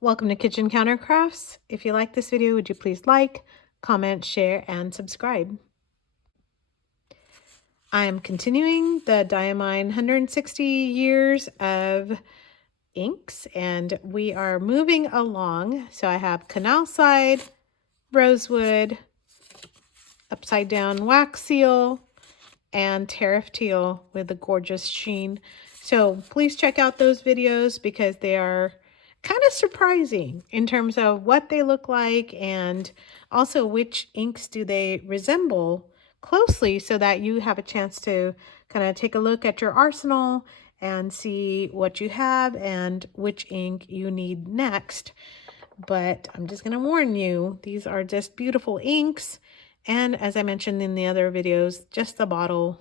Welcome to Kitchen Counter Crafts. If you like this video, would you please like, comment, share, and subscribe. I am continuing the Diamine 160 years of inks, and we are moving along. So I have Canalside, Rosewood, Upside Down Wax Seal, and Tariff Teal with a gorgeous sheen. So please check out those videos because they are kind of surprising in terms of what they look like and also which inks do they resemble closely, so that you have a chance to kind of take a look at your arsenal and see what you have and which ink you need next. But I'm just going to warn you, these are just beautiful inks. And as I mentioned in the other videos, just the bottle,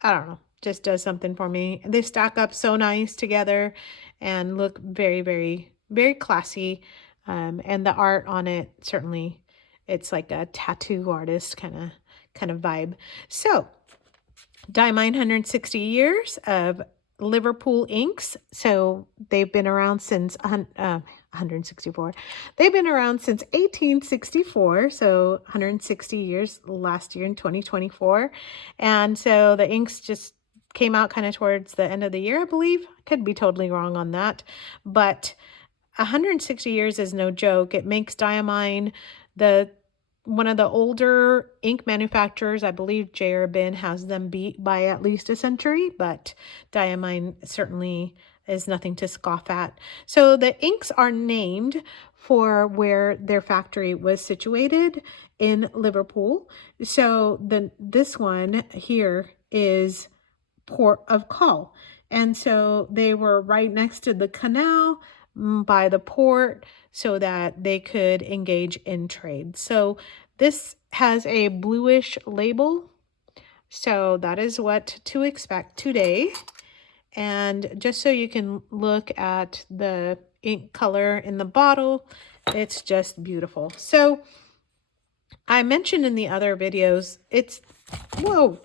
I don't know, just does something for me. They stack up so nice together and look very, very, very classy. And the art on it, certainly, it's like a tattoo artist kind of vibe. So, Diamine 160 years of Liverpool inks. So they've been around since 164. They've been around since 1864. So 160 years last year in 2024. And so the inks just came out kind of towards the end of the year, I believe. I could be totally wrong on that. But 160 years is no joke. It makes Diamine one of the older ink manufacturers. I believe J.R. Bin has them beat by at least a century, but Diamine certainly is nothing to scoff at. So the inks are named for where their factory was situated in Liverpool. So this one here is Port of Call. And so they were right next to the canal by the port so that they could engage in trade. So this has a bluish label. So that is what to expect today. And just so you can look at the ink color in the bottle, it's just beautiful. So I mentioned in the other videos, whoa,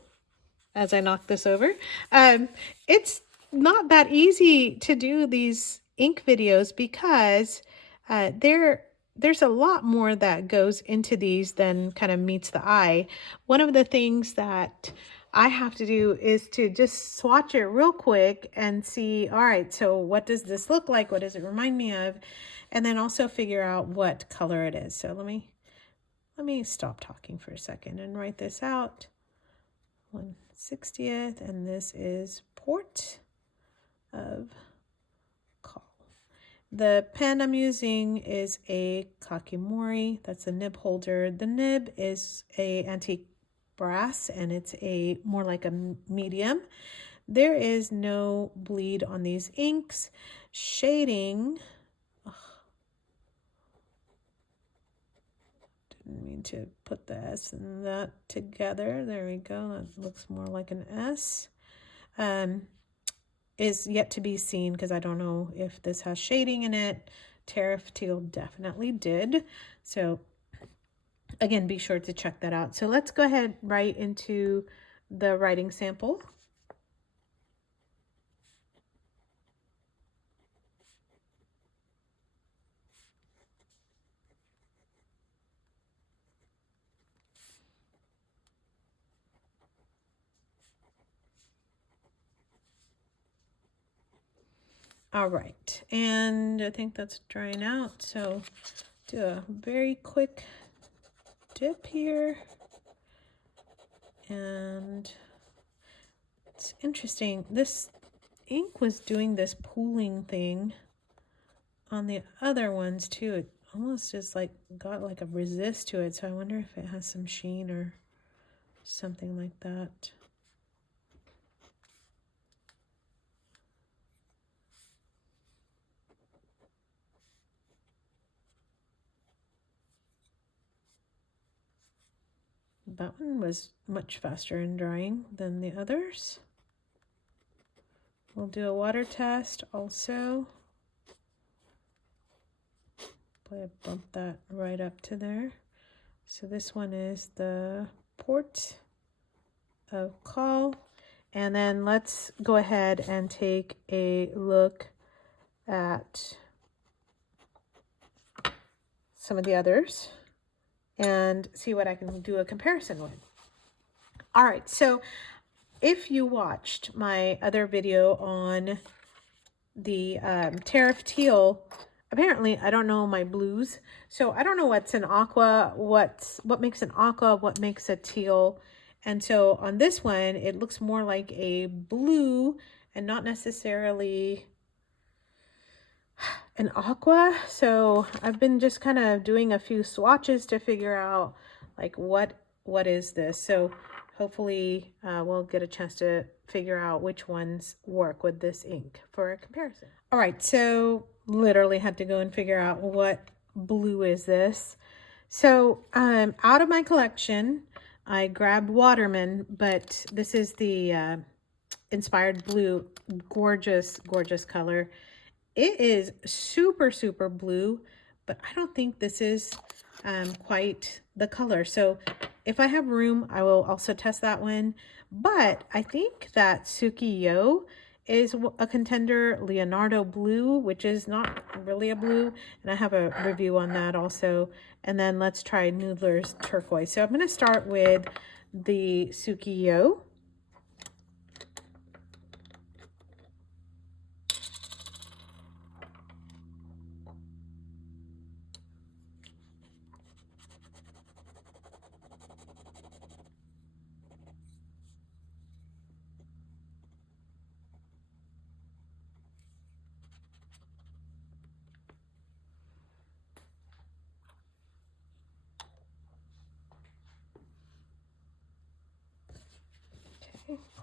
as I knock this over, it's not that easy to do these ink videos because there's a lot more that goes into these than kind of meets the eye. One of the things that I have to do is to just swatch it real quick and see, all right, so what does this look like? What does it remind me of? And then also figure out what color it is. So let me stop talking for a second and write this out. 160th, and this is Port of Call. The pen I'm using is a Kakimori. That's a nib holder. The nib is a antique brass, and it's more like a medium. There is no bleed on these inks. Shading. Didn't mean to put the S and that together. There we go. That looks more like an S. Is yet to be seen because I don't know if this has shading in it. Tariff Teal definitely did. So again, be sure to check that out. So let's go ahead right into the writing sample. All right, and I think that's drying out. So do a very quick dip here. And it's interesting. This ink was doing this pooling thing on the other ones too. It almost is like got like a resist to it. So I wonder if it has some sheen or something like that. That one was much faster in drying than the others. We'll do a water test also. Boy, I bumped that right up to there. So this one is the Port of Call. And then let's go ahead and take a look at some of the others and see what I can do a comparison with. All right, so if you watched my other video on the tariff teal, apparently I don't know my blues, so I don't know what's an aqua, what makes an aqua, what makes a teal. And so on this one it looks more like a blue and not necessarily an aqua. So I've been just kind of doing a few swatches to figure out like what is this. So hopefully we'll get a chance to figure out which ones work with this ink for a comparison. All right, so literally had to go and figure out what blue is this. So out of my collection, I grabbed Waterman, but this is the inspired blue. Gorgeous, gorgeous color. It is super, super blue, but I don't think this is quite the color. So if I have room, I will also test that one. But I think that Suki-Yo is a contender. Leonardo Blue, which is not really a blue, and I have a review on that also. And then let's try Noodler's Turquoise. So I'm going to start with the Suki-Yo.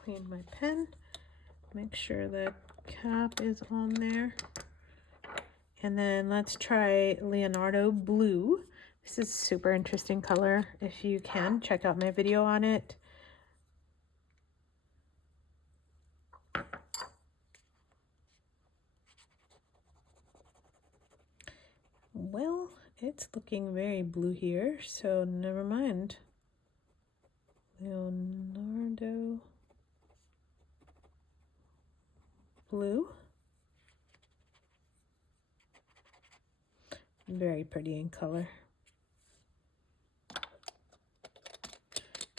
Clean my pen, make sure the cap is on there. And then let's try Leonardo Blue. This is a super interesting color. If you can, check out my video on it. Well, it's looking very blue here, so never mind. Leonardo Blue. Very pretty in color.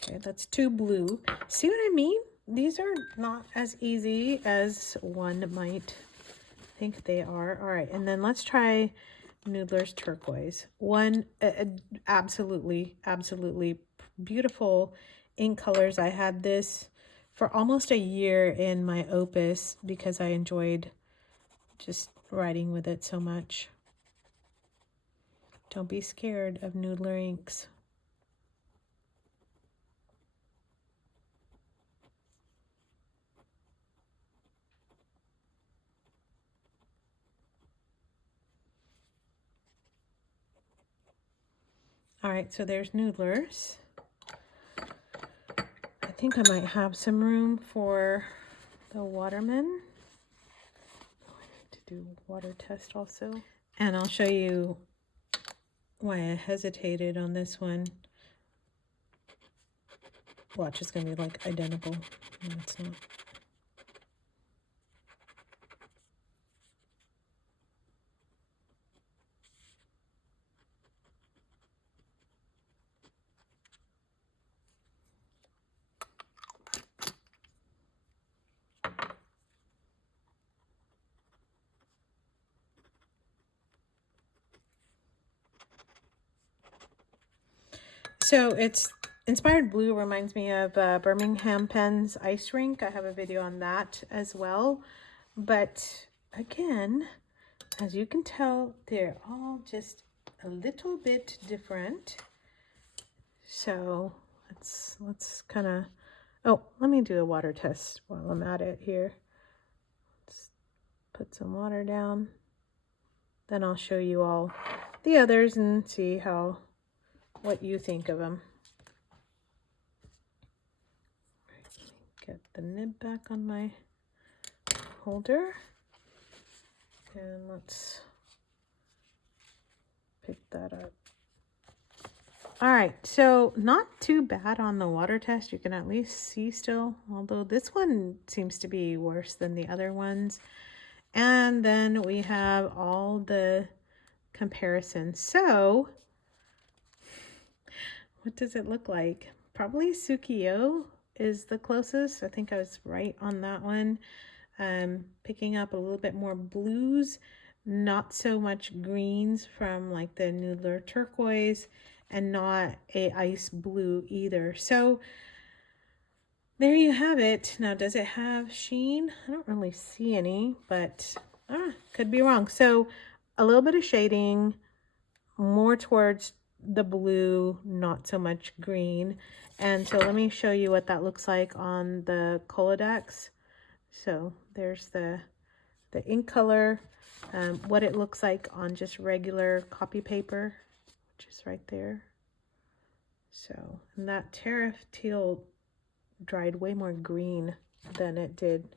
Okay, that's too blue. See what I mean? These are not as easy as one might think they are. All right, and then let's try Noodler's Turquoise. One absolutely beautiful ink colors. I had this for almost a year in my Opus because I enjoyed just writing with it so much. Don't be scared of Noodler inks. All right, so there's Noodlers. I think I might have some room for the Waterman. Oh, I need to do water test also. And I'll show you why I hesitated on this one. Watch, it's gonna be like identical. No, it's not. So it's inspired blue, reminds me of Birmingham Pens Ice Rink. I have a video on that as well. But again, as you can tell, they're all just a little bit different. So let's kind of, oh, let me do a water test while I'm at it here. Let's put some water down. Then I'll show you all the others and see what you think of them. Get the nib back on my holder. And let's pick that up. All right, so not too bad on the water test. You can at least see still, although this one seems to be worse than the other ones. And then we have all the comparison. So what does it look like? Probably Sukiyo is the closest. I think I was right on that one. Picking up a little bit more blues, not so much greens from like the Noodler turquoise, and not a ice blue either. So there you have it. Now, does it have sheen? I don't really see any, but could be wrong. So a little bit of shading, more towards the blue, not so much green. And so let me show you what that looks like on the Colodex. So there's the ink color, what it looks like on just regular copy paper, which is right there. So, and that Tariff Teal dried way more green than it did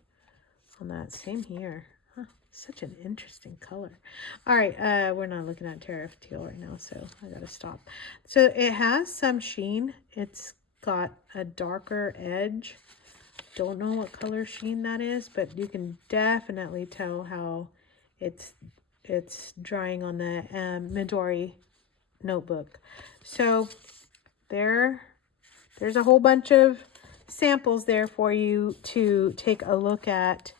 on that. Same here. Huh, such an interesting color. All right, we're not looking at Tariff Teal right now, so I gotta stop. So it has some sheen. It's got a darker edge. Don't know what color sheen that is, but you can definitely tell how it's drying on the Midori notebook. So there's a whole bunch of samples there for you to take a look at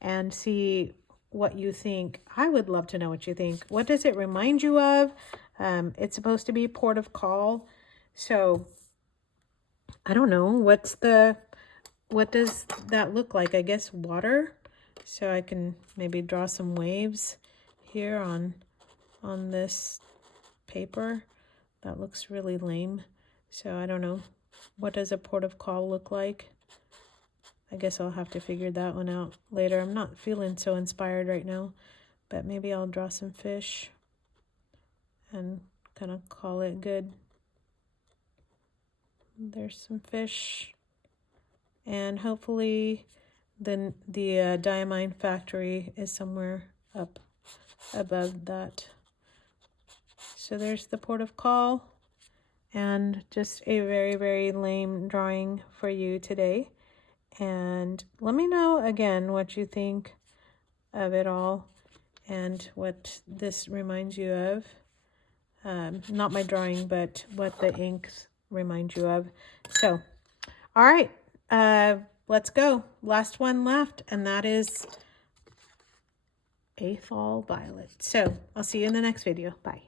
and see what you think. I would love to know what you think. What does it remind you of? It's supposed to be port of call, so I don't know. What does that look like? I guess water. So I can maybe draw some waves here on this paper. That looks really lame. So I don't know. What does a port of call look like? I guess I'll have to figure that one out later. I'm not feeling so inspired right now, but maybe I'll draw some fish and kind of call it good. There's some fish. And hopefully then the Diamine factory is somewhere up above that. So there's the port of call, and just a very, very lame drawing for you today. And let me know again what you think of it all and what this reminds you of. Not my drawing, but what the inks remind you of. So, all right. Let's go. Last one left, and that is a fall violet. So I'll see you in the next video. Bye.